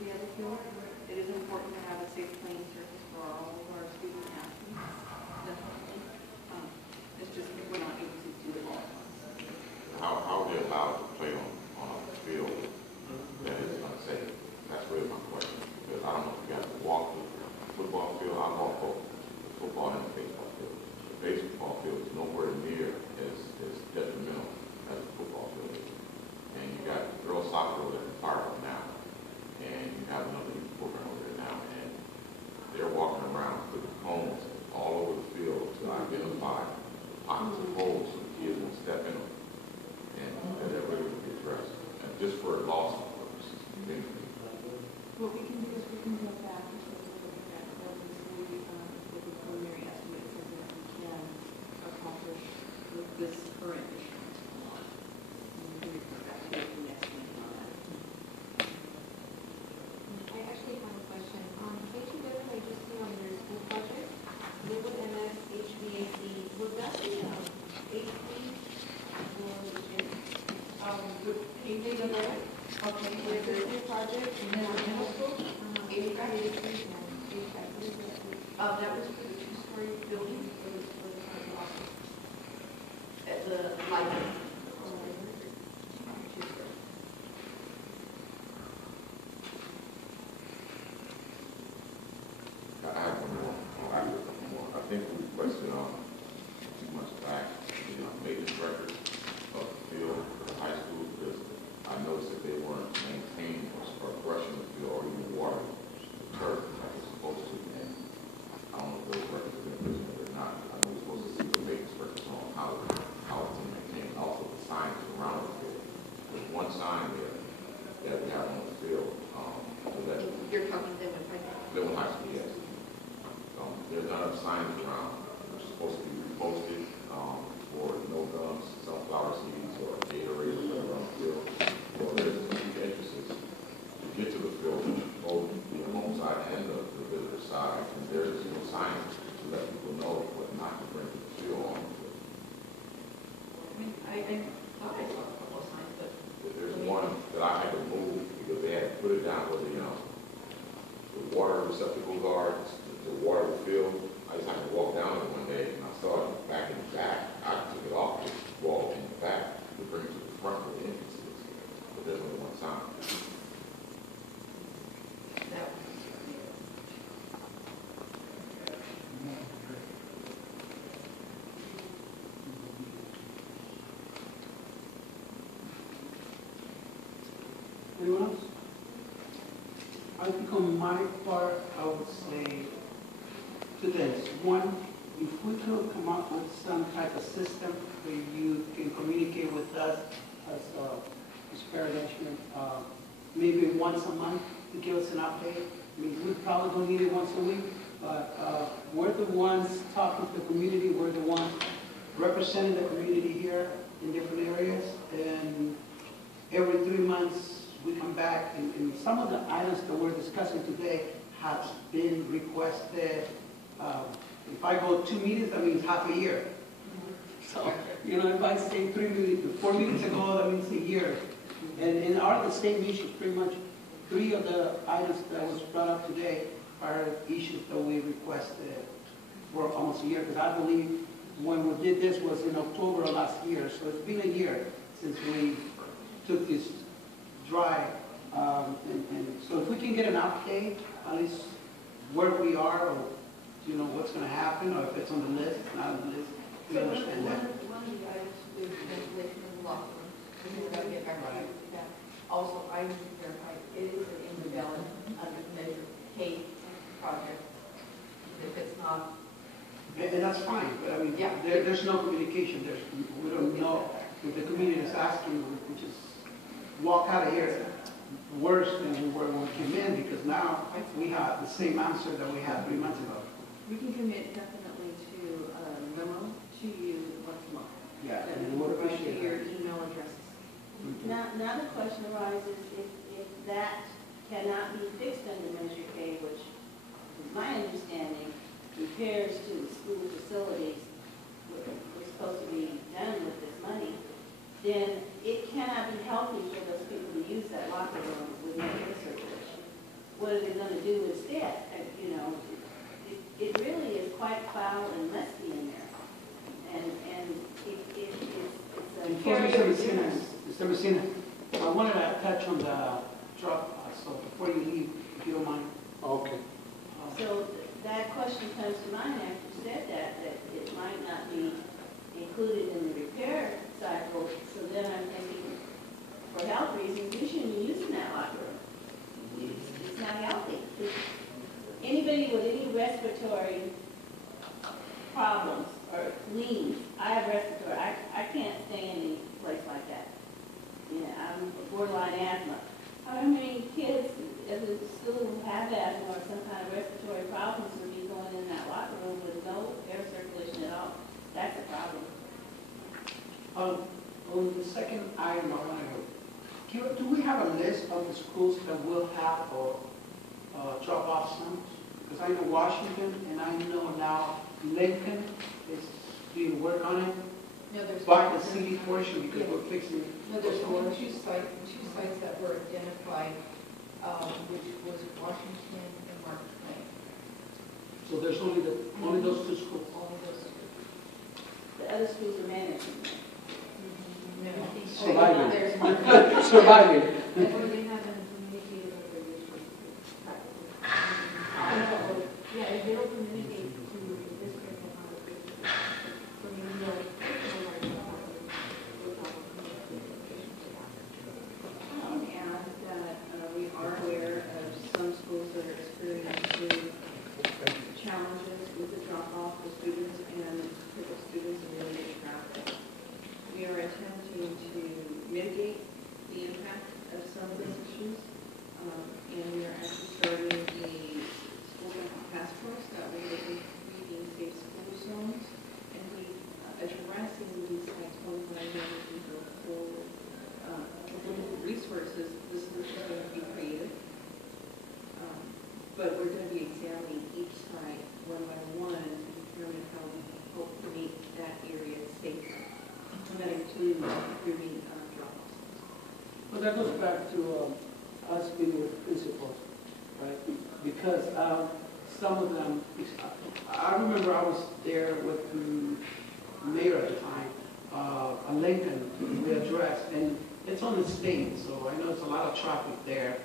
the other field. It is important to have a safe playing surface for all of our student athletes, definitely. It's just we're not able to do it all at once. How are they allowed to play on a field that is unsafe? That's really my question. Because I don't know if you guys walk the football field. I walk both the football and the baseball field. The baseball field is nowhere near as detrimental as the football field is. And you got girls soccer over there in Firewood now. And you have another youth program over there now. And they're walking around with cones all over the field to identify pockets of holes so the kids won't step in them. And that really would be addressed. And just for loss purposes. What we can do is we can go back and take a look at that with the preliminary estimates so that we can accomplish with this current issuance law. And we can report back to you the next meeting on that. I actually have a question. On page 11, I just see on your school project, lynwood MS HVAC, would that be HP or gym? Can you go there? Okay, With the school project in the middle school? HVAC. That was for the two-story building. It was for the front office. At the library. I have one more. I think we requested a few months back the maintenance record of the field for the high school because I noticed that they weren't maintaining or brushing the field or even water the turf like it's supposed to. And I don't know if those records have been presented or not. I know we're supposed to see the maintenance records on how it's maintained and also the signs around the field. There's one sign there that we have on the field. You're talking to them with Lynwood High School, yes. There's not enough signs around, which is supposed to be reposted for no gums, sunflower seeds, or Gatorade or whatever on the field. Well, there's two entrances to get to the field, both the home side and the visitor side, and there's no signage to let people know what not to bring to the field on the field. I thought I saw a couple of signs, but There's one that I had to move because they had to put it down where the water receptacles are, the water will fill. I just had to walk down it one day and I saw it back in the back. I took it off the wall in the back to bring it to the front where the entrance is. But there's only one sign. that was Anyone else? I think on my part, I would say two things. One, if we could come up with some type of system where you can communicate with us as disparagement, maybe once a month to give us an update. I mean, we probably don't need it once a week, but we're the ones talking to the community. We're the ones representing the community here in different areas. And every 3 months, we come back, and some of the items that we're discussing today have been requested. If I go 2 meetings, that means half a year. So, you know, if I say 4 meetings ago, that means a year. And are the same issues, pretty much 3 of the items that was brought up today are issues that we requested for almost a year, because I believe when we did this was in October of last year, so it's been a year since we took this dry. And so if we can get an update, at least where we are, or you know what's going to happen, or if it's on the list, it's not on the list, we understand that. One of the items is ventilation in the locker room. We've got to get back on that. Also, I need to verify, it is an invalid under Measure K project. If it's not. And that's fine, but I mean, Yeah. there's no communication. We don't know if the community is asking, we just walk out of here worse than we were when we came in, because now we have the same answer that we had 3 months ago. We can commit definitely to a memo to you once a month. Yeah, That and will we'll provide appreciate you your that. email addresses. Now the question arises, if that cannot be fixed under Measure K, which is my understanding, repairs to the school facilities were supposed to be done with this money, then it cannot be healthy for those people to use that locker room with no air circulation. what are they gonna do instead? You know, it really is quite foul and messy in there. And it's a Before carrier. Mr. Messina, I wanted to touch on the drop, so before you leave, if you don't mind. Okay. So that question comes to mind after you said that it might not be included in the repair cycle. So then I'm thinking, for health reasons, we shouldn't be using that locker room. It's not healthy. Anybody with any respiratory problems or leans, I have respiratory, I can't stay in any place like that. You know, I'm borderline asthma. How many kids at the school who have asthma or some kind of respiratory problems would be going in that locker room with no air circulation at all? That's a problem. On the second item, I want to go, do we have a list of the schools that will have drop-off zones? Because I know Washington, and I know now Lincoln is being worked on it, No, there's. by the city portion, because we're fixing. No, there's only two sites that were identified, which was Washington and Mark Twain. So there's only those two schools. Only those two. The other schools are managing. No. Surviving. There's Surviving. And when they haven't communicated with their district. Yeah, if they don't communicate to the district and how the district. So we know. And we are aware of some schools that are experiencing challenges with the drop-off of students and pick up students in related traffic. We are attempting to mitigate the impact of some of those issues, and we are actually starting a school task force that will look at creating safe school zones, and we addressing these sites one by one as we go forward. Resources, this is going to be created, but we're going to be examining each site one by one to determine how we hope to make that area safer. And that includes improving drop-offs. Well, that goes back to us being with principals, right? Because some of them, I remember I was there with the mayor at the time, Lincoln, we addressed, and it's on the state, so I know it's a lot of traffic there,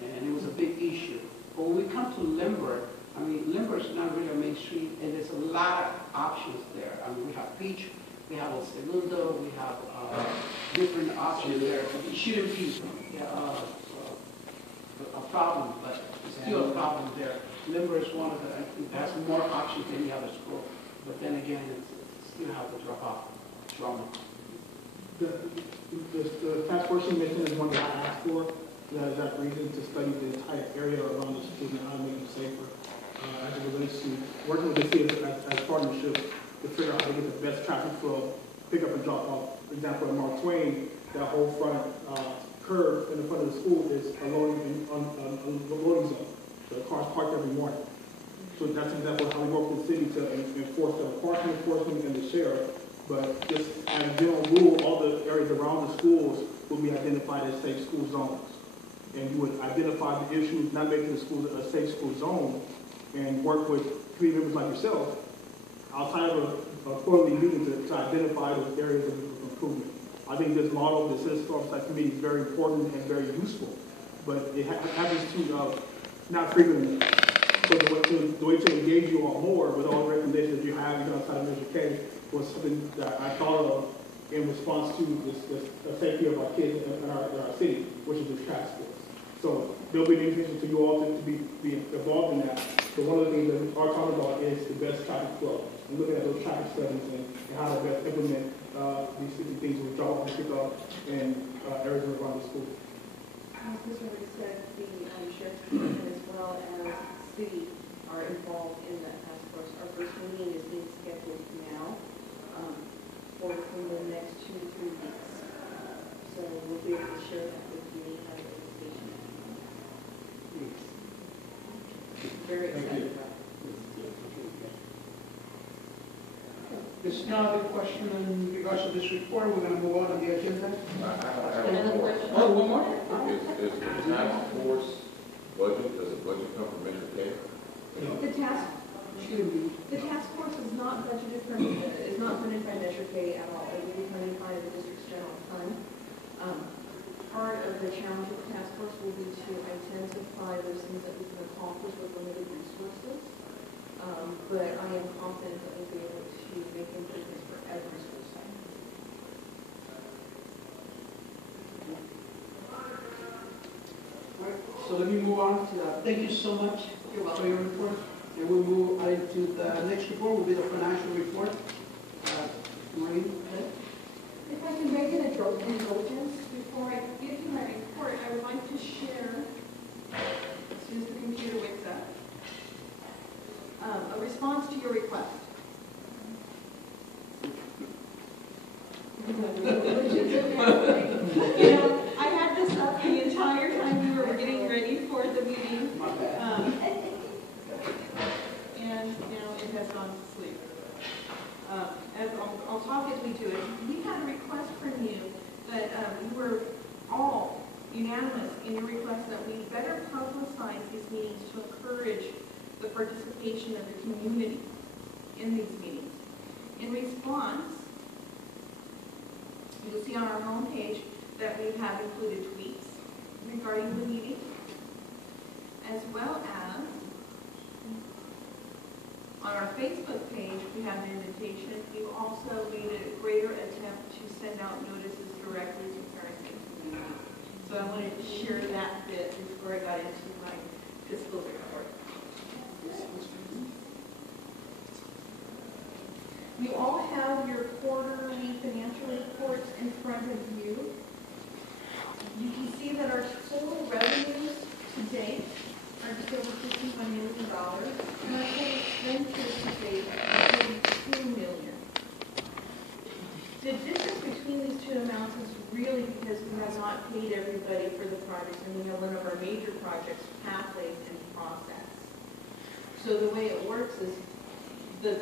and it was a big issue. But when we come to Lindbergh, I mean, Lindbergh's not really a main street, and there's a lot of options there. I mean, we have Beach, we have El Segundo, we have different options there. It shouldn't be a problem, but it's still a problem there. Lindbergh is one of the, I think, has more options than any other school, but then again, it's still have the drop-off trauma. The task force you mentioned is one that I asked for. That reason to study the entire area around the school and how to make it safer. As it relates to working with the city as partnership to figure out how to get the best traffic flow, pick up and drop off. For example, at Mark Twain, that whole front curve in the front of the school is a loading zone. The cars parked every morning. So that's an example of how we work with the city to enforce the parking enforcement and the sheriff. But just as a general rule, all the areas around the schools will be identified as safe school zones. And you would identify the issues, not making the schools a safe school zone, and work with community members like yourself outside of a quarterly meeting to identify those areas of improvement. I think this model, the Citizen Oversight Committee, is very important and very useful, but it happens to not frequently. So the way to engage you all more with all the recommendations that you have outside of Measure K was something that I thought of in response to the safety of our kids in our city, which is this task force. So there'll be an invitation to you all to be involved in that. So one of the things that we are talking about is the best traffic flow, and looking at those traffic studies and how to best implement these 50 things with drop off and pick up in areas around the school. As Mr. Rick said, the sheriff's department as well as city are involved in that task force. Our first meeting is being scheduled now for the next 2 to 3 weeks. So we'll be able to share that with you at the station. Very excited about it. There's no other question in regards to this report. We're going to move on the agenda. I have Another one more. question? Oh, one more? Is the task force budget, does it budget come from Measure K? The task, Shouldn't be. the task force is not budgeted for, is not funded by Measure K at all. It will be funded by the district's general fund. Part of the challenge of the task force will be to identify those things that we can accomplish with limited resources. But I am confident that we'll be able to make improvements for every school site. So let me move on to, thank you so much You're for welcome. your report. And we'll move on to the next report, will be the financial report. Maureen? If I can make an indulgence, before I give you my report, I would like to share, as soon as the computer wakes up, a response to your request. You know, I had this up the entire time we were getting ready for the meeting. My bad. And now it has gone to sleep. As I'll talk as we do it. We had a request from you that you were all unanimous in your request that we better publicize these meetings to encourage the participation of the community in these meetings. In response, you'll see on our homepage that we have included tweets regarding the meeting, as well as on our Facebook page, we have an invitation. You also made a greater attempt to send out notices directly to parents and community. So I wanted to share that bit before I got into my fiscal report. You all have your quarterly financial reports in front of you. You can see that our total revenues to date are just over $51 million, and our total expenditures to date are $32 million. The difference between these two amounts is really because we have not paid everybody for the projects, and we have one of our major projects, Pathways, in process. So the way it works is the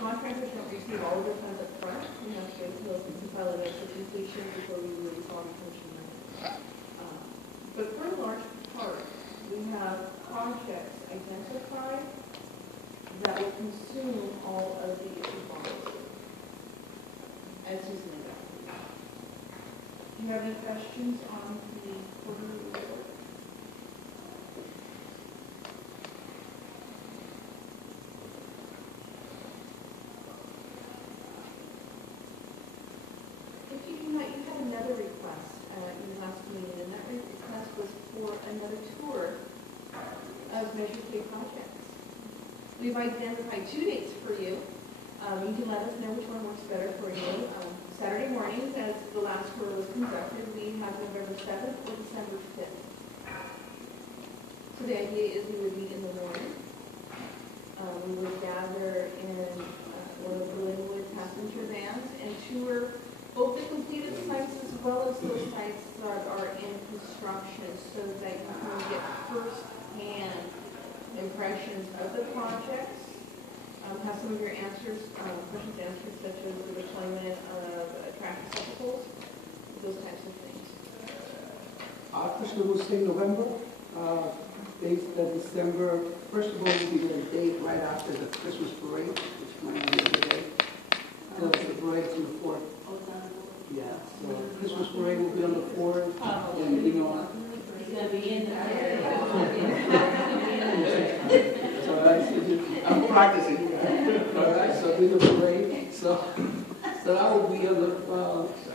contractors don't receive all of their funds up front. We have to wait until the consolidated for completion before we release all the pension money. But for a large part, we have projects identified that will consume all of the issue bonds as Susan said. Do you have any questions on the quarterly report? If you do not, you had another request in the last meeting, and that request was for another tour of Measure K projects. We've identified 2 dates for you. You can let us know which one works better for you. Saturday mornings, as the last tour was conducted, we have November 7th or December 5th. So the idea is we would meet in the morning. We would gather in one of the lynwood passenger vans and tour both the completed sites as well as those sites that are in construction, so that you can get first-hand impressions of the projects, have some of your answers, questions answered, such as the deployment of track receptacles, those types of things. Krishna will say November, dates that December, first of all, will be the date right after the Christmas parade, which might be the day. The parade's on the 4th. Yeah, so Christmas parade will be on the 4th, and you know, It's gonna be in there. so I'm practicing. All right, so do the parade. So that will be on the,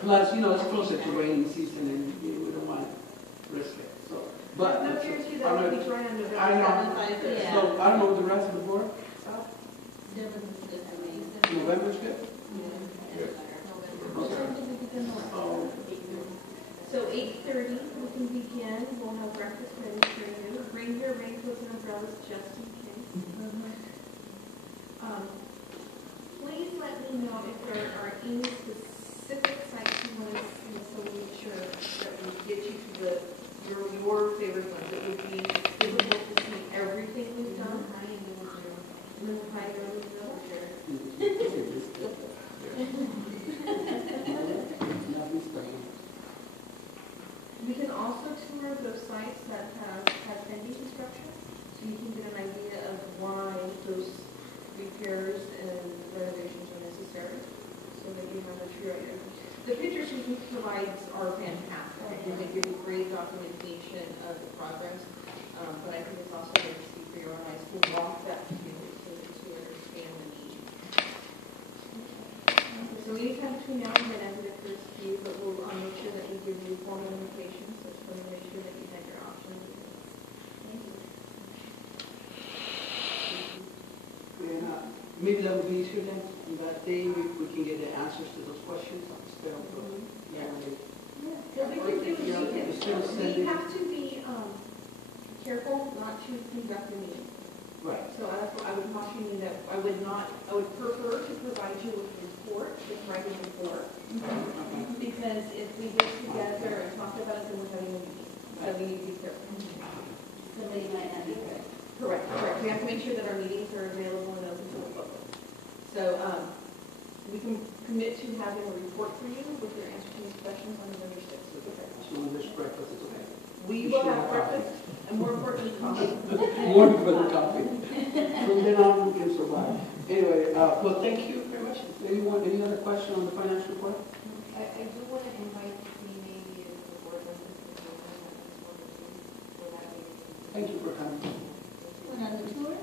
plus, you know, it's closer to rainy season, and we don't want to risk it. So, but No guarantee that it'll be dry on November I know. 7th. Yeah. So I don't know what the rest of the board. Seventh is good for me. November's good. Yes. Oh, So 8:30, we can begin. We'll have breakfast ready for you. Bring your raincoats and umbrellas just in case. Please let me know if there are any specific sites you want to see, so we'll make sure that we get you to your favorite ones. It would be difficult to see everything we've done. And then the high road is another share. We can also tour those sites that have pending construction. between now and then as it occurs to you, but we'll make sure that we give you formal invitations, so just want to make sure that you have your options. Thank you. And maybe that would be easier then, on that day, we can get the answers to those questions instead of, yeah, What we can do is Yeah, we still can, send we it. have to be careful not to conduct the meeting. right. So that's what I would caution you that I would prefer to provide you with a report, the Friday before. Because if we get together and talk about it, then we're having a meeting. So we need to be careful. Somebody might not be ready. Correct. We have to make sure that our meetings are available and open to the public. So we can commit to having a report for you with your answers to these questions on November 6th. So when there's breakfast, it's okay. We will have breakfast and more importantly, coffee. More for the coffee. From then on, we can survive. Anyway, well, thank you very much. Anyone, any other question on the financial report? I do want to invite maybe the board members to join us on this one or two for that meeting. Thank you for coming. Went on the tour?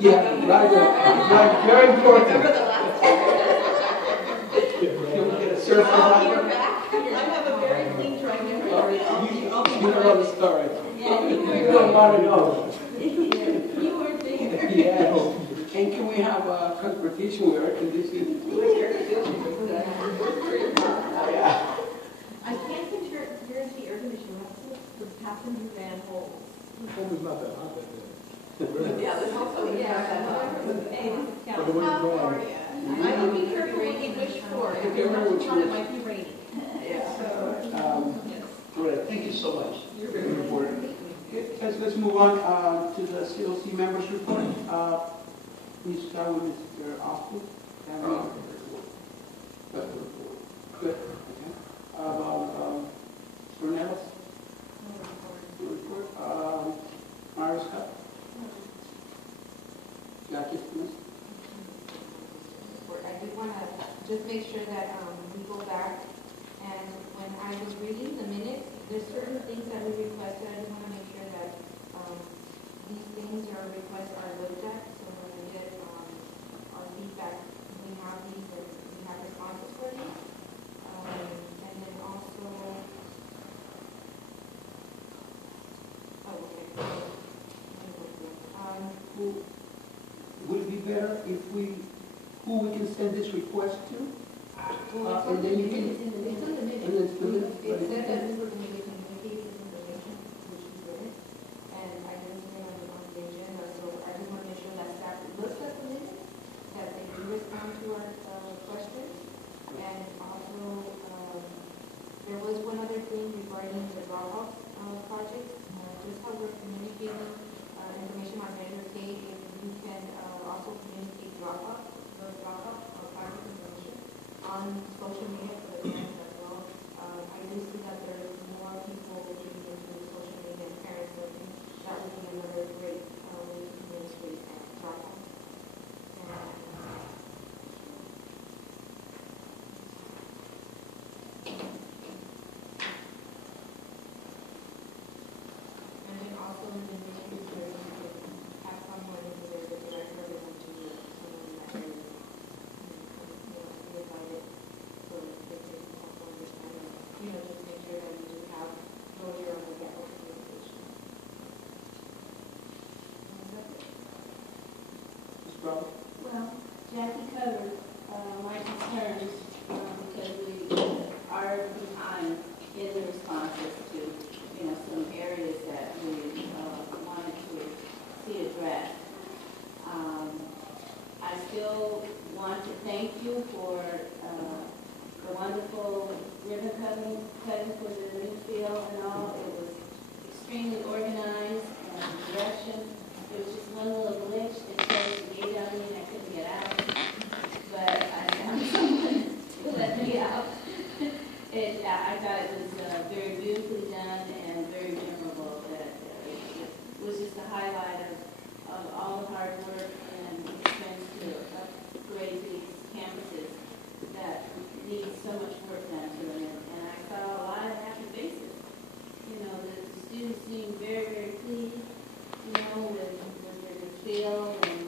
Yeah, right, very important. Remember the last Can we get a surfer Oh, you're back? back. I have a very clean driving record. You know the story. Yeah, you You don't want to know. You weren't there. Yeah. And can we have transportation with air conditioning? Yeah. I can't guarantee air conditioning. That's the passenger van holds. Home is not that hot that day. Yeah, there's also, Yeah. Hey, this is But the way you're going, I would be careful what you wish for. If you're not taught, it might be raining. So, yes. All right, thank you so much. You're very welcome. Okay, let's move on to the COC members report. We start with Mr. Austin. Good. Okay. About Hernandez? Report. Myers Cup? Jackie Smith? I did want to just make sure that we go back, and when I was reading the minutes, there's certain things that we requested. I just want to make sure that these things or requests are looked at, so when we get our feedback, we have these and we have responses for these. And then also, Would it be better if who we can send this request to? And then you can, it's in the minutes. and then it's the minutes, It but said it- that we were going to communicate this information, which we did, and I didn't see it on the agenda, so I just want to make sure that staff looks at the minutes, that they do respond to our questions, and also, there was one other thing regarding the drop-off project, just how we're communicating information on Measure K, if you can also communicate drop-off project information on social media for the parents as well. I do see that there's more people looking into social media and parents looking. That would be another great way to communicate drop-off. And then also in the future, you could have someone in there, the director of the engineer, someone that is, be invited, so they can also understand, just make sure that we do have closure on the gap of communication. And that's it. Ms. Bravo? Well, Jackie covered my concerns because we are behind in the responses to, some areas that we wanted to see addressed. I still want to thank you for the wonderful ribbon cutting for the new field and all. It was extremely organized and direction. There was just one little glitch that closed the gate on me and I couldn't get out. But I found someone to let me out. I thought it was very beautifully done and very memorable. That it was just a highlight of all the hard work and expense to upgrade these campuses that need so much work done to them. And I saw a lot of happy faces. The students seemed very, very pleased, with the field and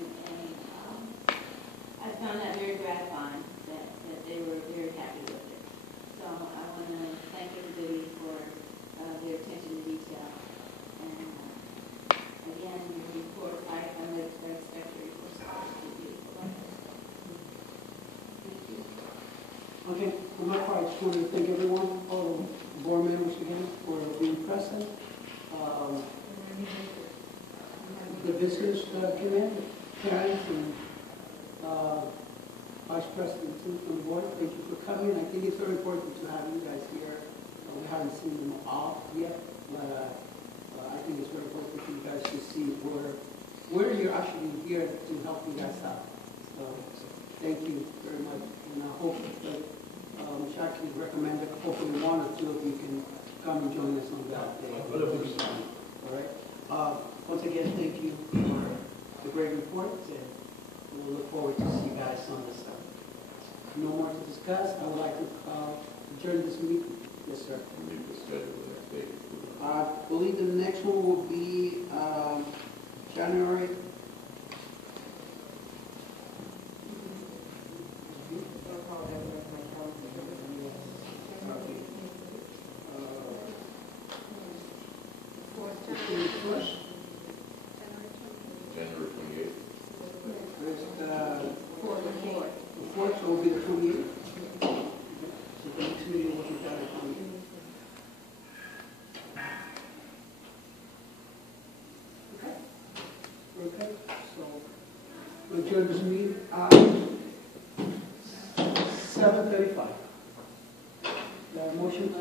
just want to thank everyone, all the board members again for being present. The visitors that came in, parents and vice president too from the board, thank you for coming. I think it's very important to have you guys here. We haven't seen them all yet, but I think it's very important for you guys to see where you're actually here to help you guys out. So thank you very much, and I hope that Jackie recommended hopefully one or two of you can come and join us on that day. All right. Once again, thank you for the great report, and we'll look forward to see you guys on this stuff. No more to discuss. I would like to adjourn this meeting. Yes, sir. We need to schedule the next day. I believe the next one will be January. January 28th. The fourth, so will be the 28th. So the next meeting will be January 28th. Okay, so we'll adjourn this meeting at 7:35. The motion to